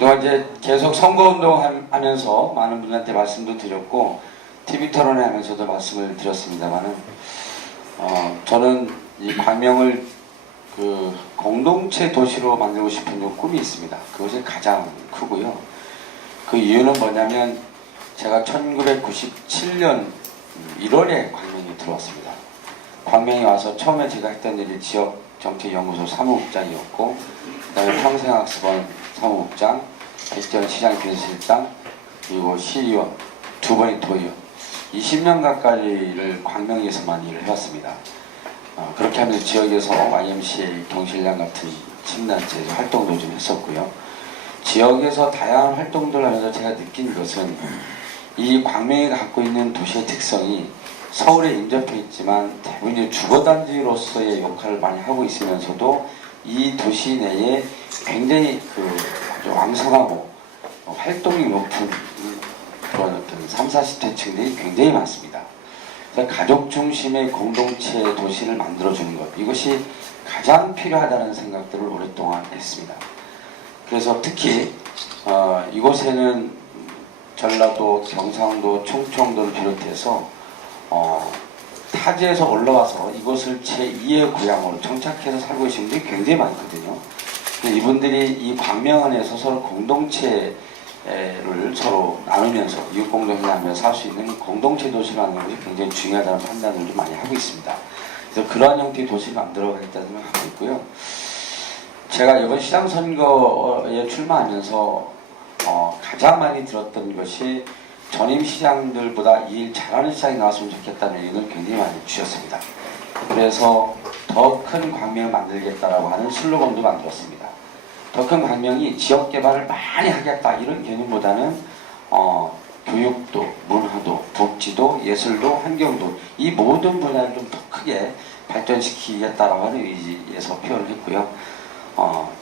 그동안 이제 계속 선거운동 하면서 많은 분들한테 말씀도 드렸고 TV 토론회 하면서도 말씀을 드렸습니다만은 저는 이 광명을 그 공동체 도시로 만들고 싶은 꿈이 있습니다. 그것이 가장 크고요. 그 이유는 뭐냐면 제가 1997년 1월에 광명에 들어왔습니다. 광명에 와서 처음에 제가 했던 일이 지역정책연구소 사무국장이었고 그 다음에 평생학습원 사무국장, 백전시장 비서실장, 그리고 시의원, 두 번의 도의원 20년 가까이를 광명에서만 일을 해왔습니다. 그렇게 하면서 지역에서 YMCA 경실련 같은 시민단체 활동도 좀 했었고요. 지역에서 다양한 활동들을 하면서 제가 느낀 것은 이 광명이 갖고 있는 도시의 특성이 서울에 인접해 있지만 대부분 주거단지로서의 역할을 많이 하고 있으면서도 이 도시 내에 굉장히 아주 왕성하고 활동이 높은 그런 어떤 3, 40대층들이 굉장히 많습니다. 그래서 가족 중심의 공동체 도시를 만들어주는 것, 이것이 가장 필요하다는 생각들을 오랫동안 했습니다. 그래서 특히 이곳에는 전라도, 경상도, 충청도를 비롯해서 타지에서 올라와서 이곳을 제2의 고향으로 정착해서 살고 계신 분들이 굉장히 많거든요. 이분들이 이 광명 안에서 서로 공동체를 서로 나누면서 이웃공동체 나누면서 살 수 있는 공동체 도시를 만드는 것이 굉장히 중요하다는 판단을 좀 많이 하고 있습니다. 그래서 그러한 형태의 도시를 만들어가겠다는 생각을 하고 있고요. 제가 이번 시장 선거에 출마하면서 가장 많이 들었던 것이 전임 시장들보다 이 일 잘하는 시장이 나왔으면 좋겠다는 의견을 굉장히 많이 주셨습니다. 그래서 더 큰 광명을 만들겠다라고 하는 슬로건도 만들었습니다. 더 큰 광명이 지역 개발을 많이 하겠다 이런 개념보다는 교육도, 문화도, 복지도, 예술도, 환경도 이 모든 분야를 좀 더 크게 발전시키겠다라고 하는 의지에서 표현을 했고요.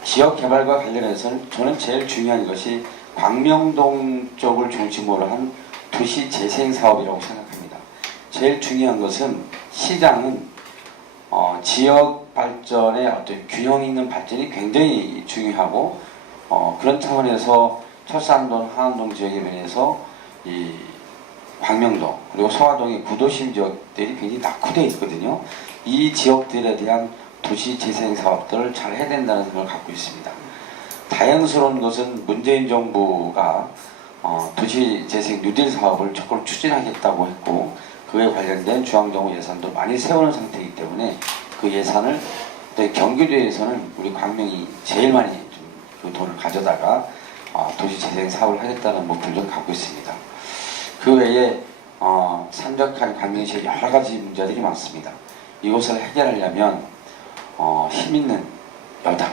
지역 개발과 관련해서는 저는 제일 중요한 것이 광명동 쪽을 중심으로 한 도시 재생 사업이라고 생각합니다. 제일 중요한 것은 시장은 지역 발전의 어떤 균형 있는 발전이 굉장히 중요하고 그런 차원에서 철산동, 하안동 지역에 비해서 이 광명동 그리고 서화동의 구도심 지역들이 굉장히 낙후되어 있거든요. 이 지역들에 대한 도시 재생 사업들을 잘 해야 된다는 생각을 갖고 있습니다. 다행스러운 것은 문재인 정부가 도시재생 뉴딜 사업을 적극 추진하겠다고 했고 그에 관련된 중앙정부 예산도 많이 세우는 상태이기 때문에 그 예산을 경기도에서는 우리 광명이 제일 많이 그 돈을 가져다가 도시재생 사업을 하겠다는 목표를 좀 갖고 있습니다. 그 외에 산적한 광명시에 여러 가지 문제들이 많습니다. 이것을 해결하려면 힘있는 여당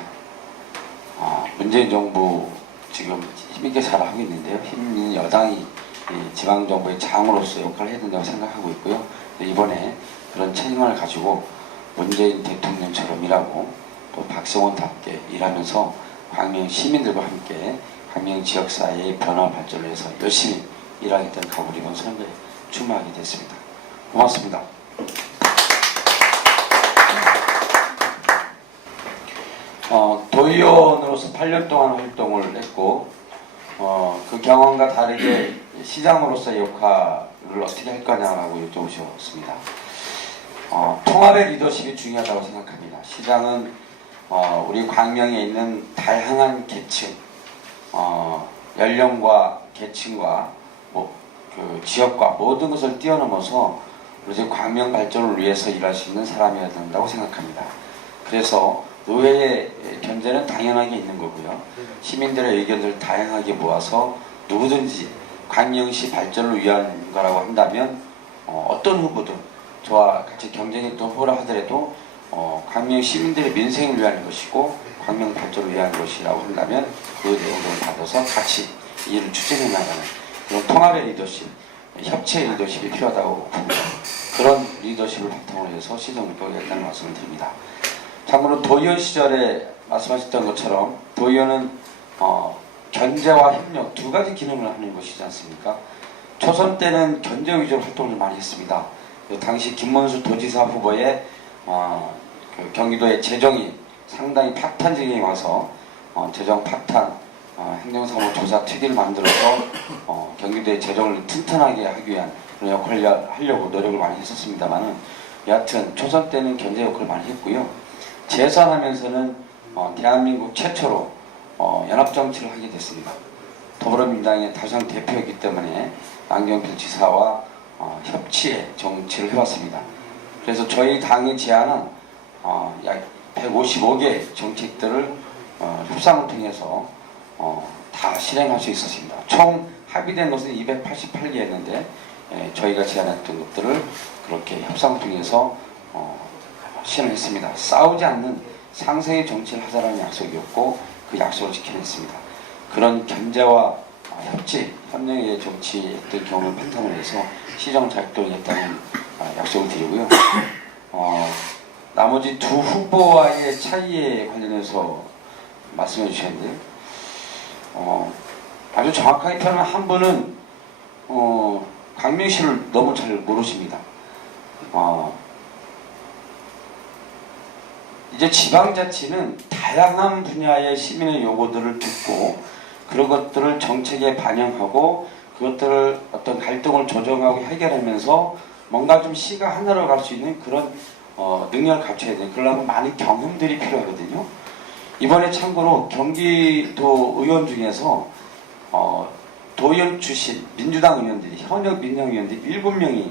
문재인 정부 지금 힘있게 잘하고 있는데요. 힘있는 여당이 지방정부의 장으로서 역할을 해야 된다고 생각하고 있고요. 이번에 그런 책임을 가지고 문재인 대통령처럼 일하고 또 박성원답게 일하면서 광명 시민들과 함께 광명 지역사회의 변화 발전을 위해서 열심히 일하겠다는 각오를 이번 선거에 출마하게 됐습니다. 고맙습니다. 도의원으로서 8년 동안 활동을 했고 그 경험과 다르게 시장으로서의 역할을 어떻게 할 거냐라고 여쭤보셨습니다. 통합의 리더십이 중요하다고 생각합니다. 시장은 우리 광명에 있는 다양한 계층, 연령과 계층과 그 지역과 모든 것을 뛰어넘어서 우리 광명 발전을 위해서 일할 수 있는 사람이어야 된다고 생각합니다. 그래서 의회의 견제는 당연하게 있는 거고요. 시민들의 의견을 다양하게 모아서 누구든지 광명시 발전을 위한 거라고 한다면 어떤 후보든 저와 같이 경쟁했던 후보라 하더라도 광명 시민들의 민생을 위한 것이고 광명 발전을 위한 것이라고 한다면 그 내용을 받아서 같이 일을 추진해 나가는 그런 통합의 리더십, 협치의 리더십이 필요하다고 봅니다. 그런 리더십을 바탕으로 해서 시정을 보겠다는 말씀을 드립니다. 참고로 도의원 시절에 말씀하셨던 것처럼 도의원은 견제와 협력 두 가지 기능을 하는 것이지 않습니까? 초선 때는 견제 위주로 활동을 많이 했습니다. 당시 김문수 도지사 후보의 그 경기도의 재정이 상당히 파탄 지경에 와서 재정 파탄 행정사무조사 특위를 만들어서 경기도의 재정을 튼튼하게 하기 위한 그런 역할을 하려고 노력을 많이 했었습니다만은 여하튼 초선 때는 견제 역할을 많이 했고요. 재선하면서는 대한민국 최초로 연합정치를 하게 됐습니다. 더불어민주당의 다수당 대표였기 때문에 남경필 지사와 협치의 정치를 해왔습니다. 그래서 저희 당의 제안은 약 155개 정책들을 협상을 통해서 다 실행할 수 있었습니다. 총 합의된 것은 288개였는데 저희가 제안했던 것들을 그렇게 협상을 통해서 실행했습니다. 싸우지 않는 상생의 정치를 하자라는 약속이었고 그 약속을 지켜냈습니다. 그런 견제와 협치, 협력의 정치했던 경험을 바탕으로 해서 시정 작동했다는 약속을 드리고요. 나머지 두 후보와의 차이에 관련해서 말씀해 주셨는데요. 아주 정확하게 표현하면 한 분은 강명시를 너무 잘 모르십니다. 이제 지방자치는 다양한 분야의 시민의 요구들을 듣고 그런 것들을 정책에 반영하고 그것들을 어떤 갈등을 조정하고 해결하면서 뭔가 좀 시가 하나로 갈 수 있는 그런 능력을 갖춰야 돼요. 그러려면 많은 경험들이 필요하거든요. 이번에 참고로 경기도 의원 중에서 도의원 출신 민주당 의원들이 현역 민주당 의원들이 7명이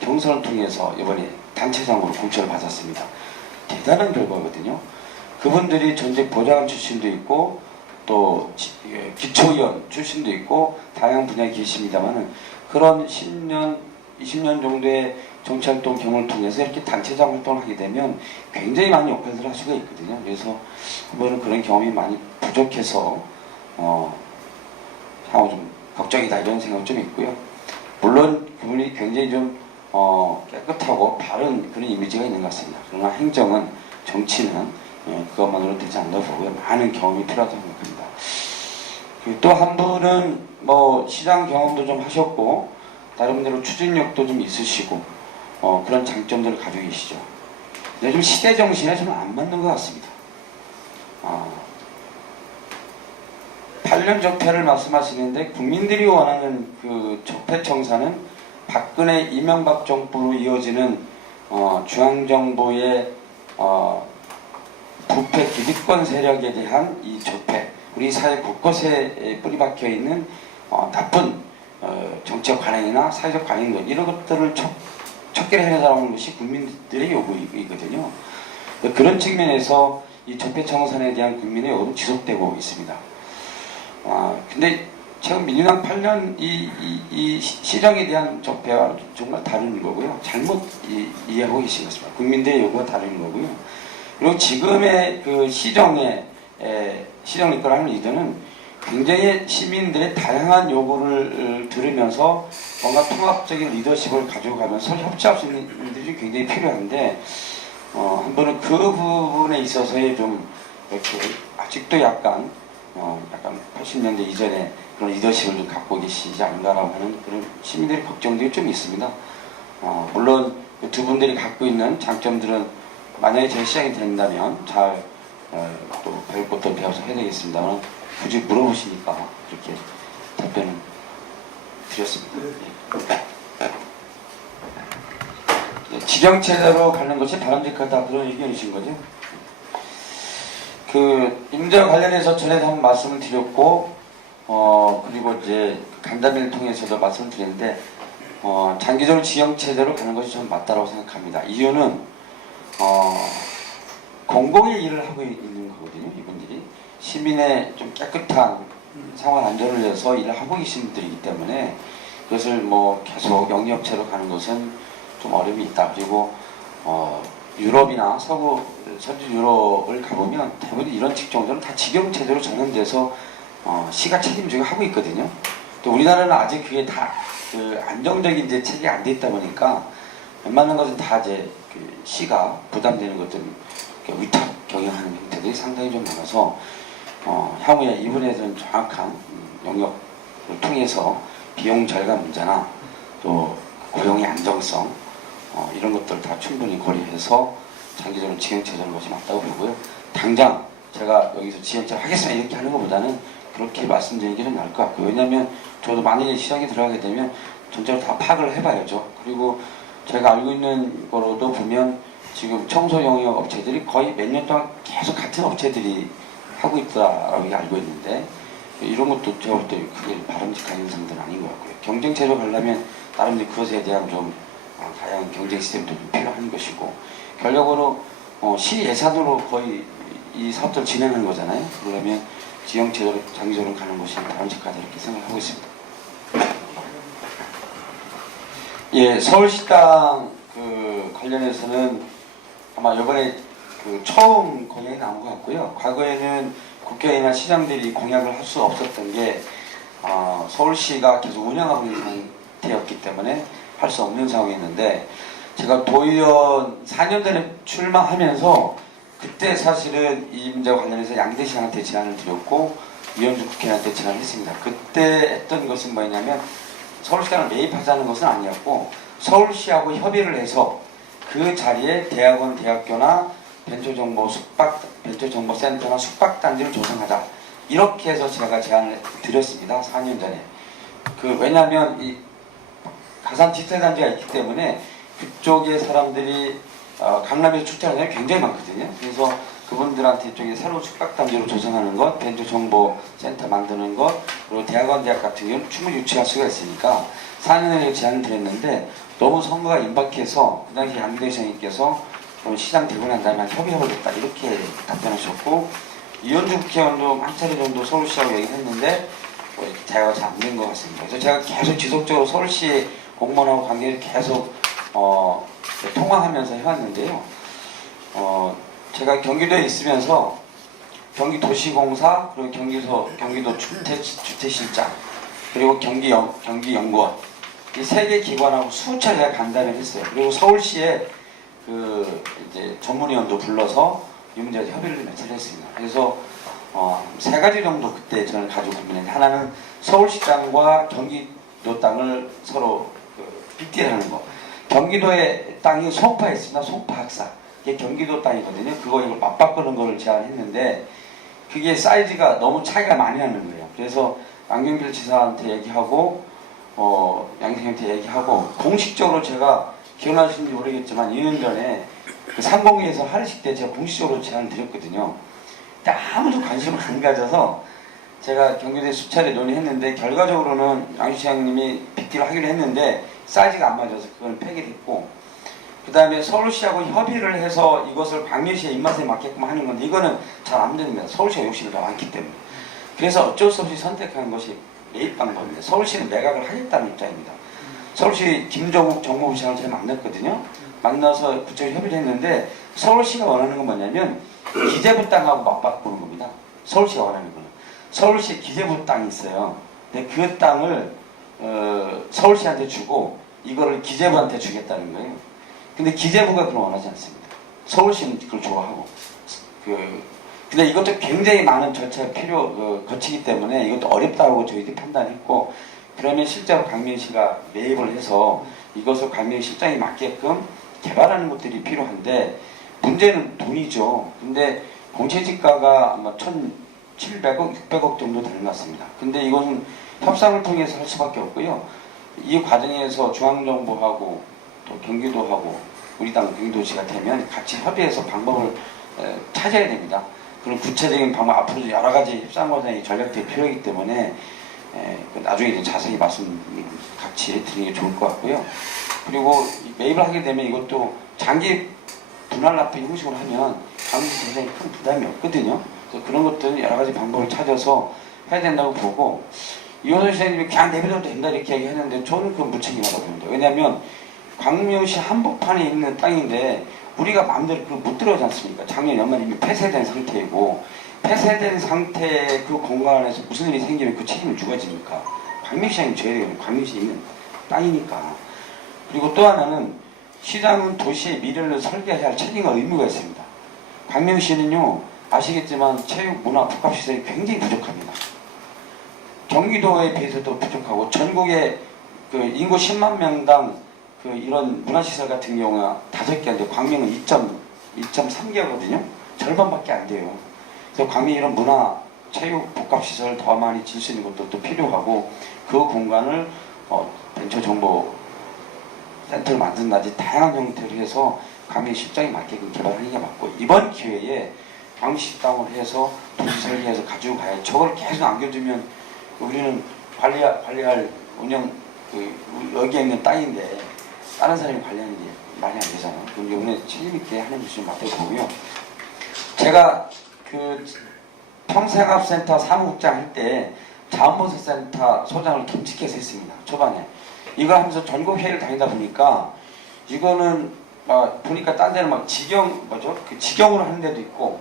경선을 통해서 이번에 단체장으로 공천을 받았습니다. 대단한 결과거든요. 그분들이 전직 보좌관 출신도 있고 또 기초의원 출신도 있고 다양한 분야에 계십니다만은 그런 10년, 20년 정도의 정치활동 경험을 통해서 이렇게 단체장 활동을 하게 되면 굉장히 많은 역할들을 할 수가 있거든요. 그래서 한번은 그런 경험이 많이 부족해서 향후 좀 걱정이다 이런 생각 좀 있고요. 물론 그분이 굉장히 좀 깨끗하고 바른 그런 이미지가 있는 것 같습니다. 그러나 행정은 정치는 그것만으로 되지 않는다고 보고요. 많은 경험이 필요하다고 생각합니다. 또 한 분은 뭐 시장 경험도 좀 하셨고 나름대로 추진력도 좀 있으시고 그런 장점들을 가지고 계시죠. 근데 좀 시대 정신에 저는 안 맞는 것 같습니다. 8년 적폐를 말씀하시는데 국민들이 원하는 그 적폐 청산은 박근혜 이명박 정부로 이어지는 중앙정부의 부패 기득권 세력에 대한 이 적폐, 우리 사회 곳곳에 뿌리박혀 있는 나쁜 정치적 관행이나 사회적 관행들 이런 것들을 척결 해내자는 것이 국민들의 요구이거든요. 그런 측면에서 이 적폐 청산에 대한 국민의 요구는 지속되고 있습니다. 근데 최근 민주당 8년 이 시정에 대한 적폐와 정말 다른 거고요. 잘못 이해하고 계신 것입니다. 국민들의 요구가 다른 거고요. 그리고 지금의 그 시정을 이끌어가는 리더는 굉장히 시민들의 다양한 요구를 들으면서 뭔가 통합적인 리더십을 가지고 가면서 협치할 수 있는 분들이 굉장히 필요한데 한 번은 그 부분에 있어서의 좀 이렇게 아직도 약간 80년대 이전에 그런 리더십을 좀 갖고 계시지 않은가라고 하는 그런 시민들의 걱정들이 좀 있습니다. 물론 두 분들이 갖고 있는 장점들은 만약에 제 시장이 된다면 잘 또 배울 것도 배워서 해야 되겠습니다만 굳이 물어보시니까 그렇게 답변을 드렸습니다. 지정체제로 가는 것이 바람직하다 그런 의견이신 거죠? 그 임대와 관련해서 전에도 한번 말씀을 드렸고 그리고 이제 간담회를 통해서도 말씀을 드렸는데 장기적으로 지정체제로 가는 것이 저는 맞다고 생각합니다. 이유는 공공의 일을 하고 있는 거거든요. 이분들이 시민의 좀 깨끗한 생활 안전을 위해서 일을 하고 계신 분들이기 때문에 그것을 뭐 계속 영리업체로 가는 것은 좀 어려움이 있다. 그리고 유럽이나 선진 유럽을 가보면 대부분 이런 직종들은 다 직영체제로 전환돼서 시가 책임지고 하고 있거든요. 또 우리나라는 아직 그게 다 그 안정적인 이제 체계가 안 돼 있다 보니까 웬만한 것은 다 이제 그 시가 부담되는 것들 위탁 경영하는 형태들이 상당히 좀 많아서 향후에 이분에 대한 정확한 영역을 통해서 비용 절감 문제나 또 고용의 안정성 이런 것들 다 충분히 고려해서 장기적으로 지형체제하는 것이 맞다고 보고요. 당장 제가 여기서 지형체를 하겠습니다 이렇게 하는 것보다는 그렇게 말씀드리는 게 좀 나을 것 같고요. 왜냐하면 저도 만약에 시장에 들어가게 되면 전체로 다 파악을 해봐야죠. 그리고 제가 알고 있는 거로도 보면 지금 청소 영역 업체들이 거의 몇 년 동안 계속 같은 업체들이 하고 있다라고 알고 있는데, 이런 것도 제가 볼 때 그게 바람직한 현상들은 아닌 것 같고요. 경쟁 체제로 가려면 나름대로 그것에 대한 좀 다양한 경쟁 시스템도 좀 필요한 것이고, 결과적으로 시 예산으로 거의 이 사업들을 진행하는 거잖아요. 그러면 지형 체제로 장기적으로 가는 것이 바람직하다 이렇게 생각하고 있습니다. 예, 서울시당 관련해서는 아마 이번에 처음 공약이 나온 것 같고요. 과거에는 국회의원이나 시장들이 공약을 할 수 없었던 게 서울시가 계속 운영하고 있는 상태였기 때문에 할 수 없는 상황이었는데, 제가 도의원 4년 전에 출마하면서 그때 사실은 이 문제와 관련해서 양대 시장한테 제안을 드렸고 이현주 국회의원한테 제안을 했습니다. 그때 했던 것은 뭐냐면 서울시장을 매입하자는 것은 아니었고, 서울시하고 협의를 해서 그 자리에 대학원, 대학교나 벤처정보센터나 숙박단지를 조성하자, 이렇게 해서 제가 제안을 드렸습니다. 4년 전에. 왜냐하면 이 가산 지대단지가 있기 때문에 그쪽에 사람들이 강남에서 출퇴하는 사람이 굉장히 많거든요. 그래서 그분들한테 이쪽에 새로운 숙박단지로 조성하는 것, 벤처정보센터 만드는 것, 그리고 대학원, 대학 같은 경우는 충분히 유치할 수가 있으니까 4년 전에 제안을 드렸는데, 너무 선거가 임박해서 그 당시 양대 시장님께서 시장 되고 난 다음에 협의해보겠다 이렇게 답변하셨고, 이현주 국회의원도 한 차례 정도 서울시하고 얘기를 했는데 대화가 잘 안 된 것 같습니다. 그래서 제가 계속 지속적으로 서울시 공무원하고 관계를 계속 통화하면서 해왔는데요. 제가 경기도에 있으면서 경기도시공사, 그리고 경기도 주택실장, 그리고 경기연구원, 이 세 개 기관하고 수차례 제가 간담회를 했어요. 그리고 서울시에 이제 전문위원도 불러서 이 문제에 협의를 며칠 했습니다. 그래서 세 가지 정도 그때 저는 가지고 있는데, 하나는 서울시장과 경기도 땅을 서로 빅딜하는 거. 경기도의 땅이 송파에 있습니다. 송파 학사. 이게 경기도 땅이거든요. 이걸 맞바꾸는 거를 제안했는데 그게 사이즈가 너무 차이가 많이 나는 거예요. 그래서 양경필 지사한테 얘기하고 양생한테 얘기하고, 공식적으로 제가 기억나시는지 모르겠지만 2년 전에 상공위에서 하루식 때 제가 공식적으로 제안을 드렸거든요. 근데 아무도 관심을 안 가져서 제가 경기도에 수차례 논의했는데, 결과적으로는 양 시장님이 빅딜을 하기로 했는데 사이즈가 안 맞아서 그걸 폐기를 했고, 그 다음에 서울시하고 협의를 해서 이것을 광명시의 입맛에 맞게끔 하는 건데 이거는 잘 안 됩니다. 서울시가 욕심이 더 많기 때문에. 그래서 어쩔 수 없이 선택한 것이 매입 방법입니다. 서울시는 매각을 하겠다는 입장입니다. 서울시 김정욱 정무부시장을 제가 만났거든요. 만나서 구체적으로 협의를 했는데, 서울시가 원하는 건 뭐냐면 기재부 땅하고 맞바꾸는 겁니다. 서울시가 원하는 거는. 서울시 기재부 땅이 있어요. 근데 그 땅을 서울시한테 주고 이거를 기재부한테 주겠다는 거예요. 근데 기재부가 그걸 원하지 않습니다. 서울시는 그걸 좋아하고. 근데 이것도 굉장히 많은 절차가 거치기 때문에 이것도 어렵다고 저희들이 판단했고, 그러면 실제로 광명시가 매입을 해서 이것을 광명시 실장이 맞게끔 개발하는 것들이 필요한데, 문제는 돈이죠. 근데 공채지가가 아마 1,700억, 600억 정도 되는 것 같습니다. 근데 이것은 협상을 통해서 할 수밖에 없고요. 이 과정에서 중앙정부하고 또 경기도하고 우리 당 경기도시가 되면 같이 협의해서 방법을 찾아야 됩니다. 그런 구체적인 방법, 앞으로도 여러 가지 협상 과정이 전략들이 필요하기 때문에 나중에 이제 자세히 말씀 같이 드리는 게 좋을 것 같고요. 그리고 매입을 하게 되면 이것도 장기 분할 납부 형식으로 하면 광명시 굉장히 큰 부담이 없거든요. 그래서 그런 것들은 여러 가지 방법을 찾아서 해야 된다고 보고, 이호선 시장님이 그냥 내버려도 된다 이렇게 얘기하는데 저는 그건 무책임하다고 봅니다. 왜냐하면 광명시 한복판에 있는 땅인데 우리가 마음대로 그걸 못 들어오지 않습니까? 작년 연말 이미 폐쇄된 상태이고, 폐쇄된 상태의 그 공간에서 무슨 일이 생기면 그 책임을 누가 집니까? 광명시장이 져야 되거든요. 광명시에 있는 땅이니까. 그리고 또 하나는 시장은 도시의 미래를 설계해야 할 책임과 의무가 있습니다. 광명시는요, 아시겠지만 체육, 문화, 복합시설이 굉장히 부족합니다. 경기도에 비해서도 부족하고, 전국의 인구 10만 명당 이런 문화시설 같은 경우가 5개인데 광명은 2.3개거든요. 절반밖에 안 돼요. 그래서 광명이 이런 문화 체육 복합시설 더 많이 질 수 있는 것도 필요하고 그 공간을 벤처 정보 센터를 만든다든지 다양한 형태로 해서 가맹 실정에 맞게끔 개발하는 게 맞고 이번 기회에 방식당을 해서 도시 설계해서 가지고 가야 저걸 계속 안겨주면 우리는 관리할 운영 여기에 있는 땅인데 다른 사람이 관리하는 게 많이 안 되잖아요. 그럼 이번에 책임있게 하는 것을 맡아보고요. 제가 그 평생학센터 사무국장 할 때 자원봉사센터 소장을 겸직해서 했습니다. 초반에. 이걸 하면서 전국 회의를 다니다 보니까 이거는 보니까 딴 데는 막 직영으로 하는 데도 있고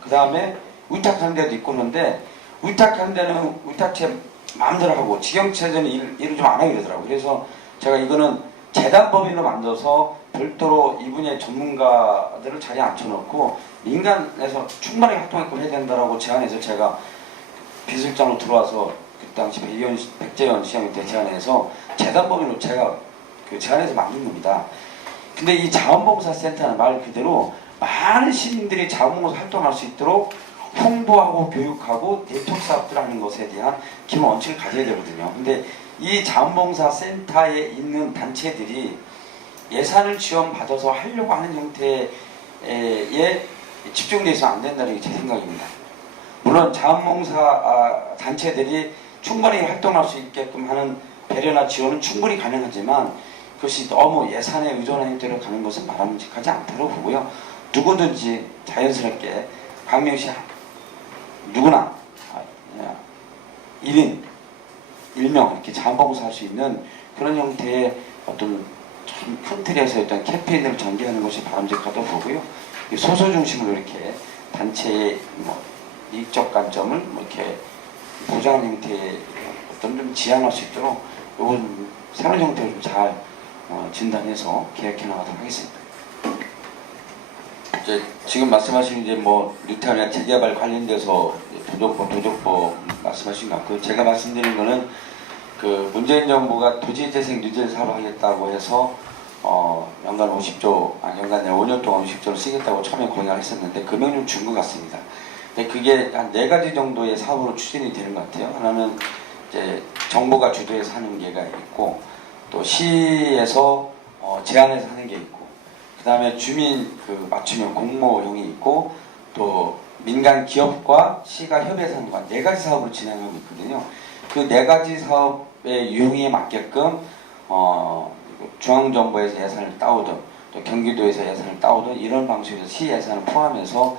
그 다음에 위탁하는 데도 있고 그런데 위탁하는 데는 위탁체 마음대로 하고 직영체제는 일을 좀 안 하게 되더라고요. 그래서 제가 이거는 재단법인으로 만들어서 별도로 이분야의 전문가들을 자리에 앉혀놓고 민간에서 충분히 활동하게끔 해야 된다라고 제안해서 제가 비서실장으로 들어와서 그 당시 백재현 시장님 때 제안해서 재단법인으로 제가 제안해서 만든 겁니다. 근데 이 자원봉사센터는 말 그대로 많은 시민들이 자원봉사 활동할 수 있도록 홍보하고 교육하고 네트워크 사업들 하는 것에 대한 기본 원칙을 가져야 되거든요. 근데 이 자원봉사센터에 있는 단체들이 예산을 지원받아서 하려고 하는 형태에 집중되어 있으면 안 된다는 게 제 생각입니다. 물론 자원봉사 단체들이 충분히 활동할 수 있게끔 하는 배려나 지원은 충분히 가능하지만 그것이 너무 예산에 의존한 형태로 가는 것은 바람직하지 않다고 보고요. 누구든지 자연스럽게 광명시 누구나 1인 1명 이렇게 자원봉사할 수 있는 그런 형태의 어떤 큰 틀에서 일단 캠페인을 전개하는 것이 바람직하다고 보고요. 소수 중심으로 이렇게 단체의 이익적 관점을 이렇게 보장하는 형태의 어떤 좀 지향할 수 있도록 이건 새로운 형태로 좀 잘 진단해서 계획해 나가도록 하겠습니다. 이제 지금 말씀하신 이제 뉴타운이나 재개발 관련돼서 도적법 말씀하신 것 같고요. 제가 말씀드린 거는 그 문재인 정부가 도시재생 뉴딜 사업을 하겠다고 해서 연간 50조, 연간 5년 동안 50조를 쓰겠다고 처음에 공약을 했었는데 금액 좀 준 것 같습니다. 근데 그게 한 4가지 정도의 사업으로 추진이 되는 것 같아요. 하나는 이제 정부가 주도해서 하는 게가 있고 또 시에서 제안해서 하는 게 있고 그 다음에 주민 맞춤형 공모형이 있고 또 민간 기업과 시가 협의해서 하는 거 4가지 사업을 진행하고 있거든요. 그 4가지 사업의 유형에 맞게끔 중앙정부에서 예산을 따오든 또 경기도에서 예산을 따오든 이런 방식으로 시 예산을 포함해서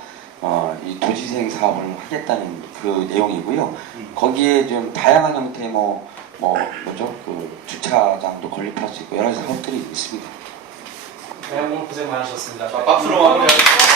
이 도시재생 사업을 하겠다는 그 내용이고요. 거기에 좀 다양한 형태의 주차장도 건립할 수 있고 여러 가지 사업들이 있습니다. 네, 오늘 고생 많으셨습니다. 박수로 마무리하겠습니다.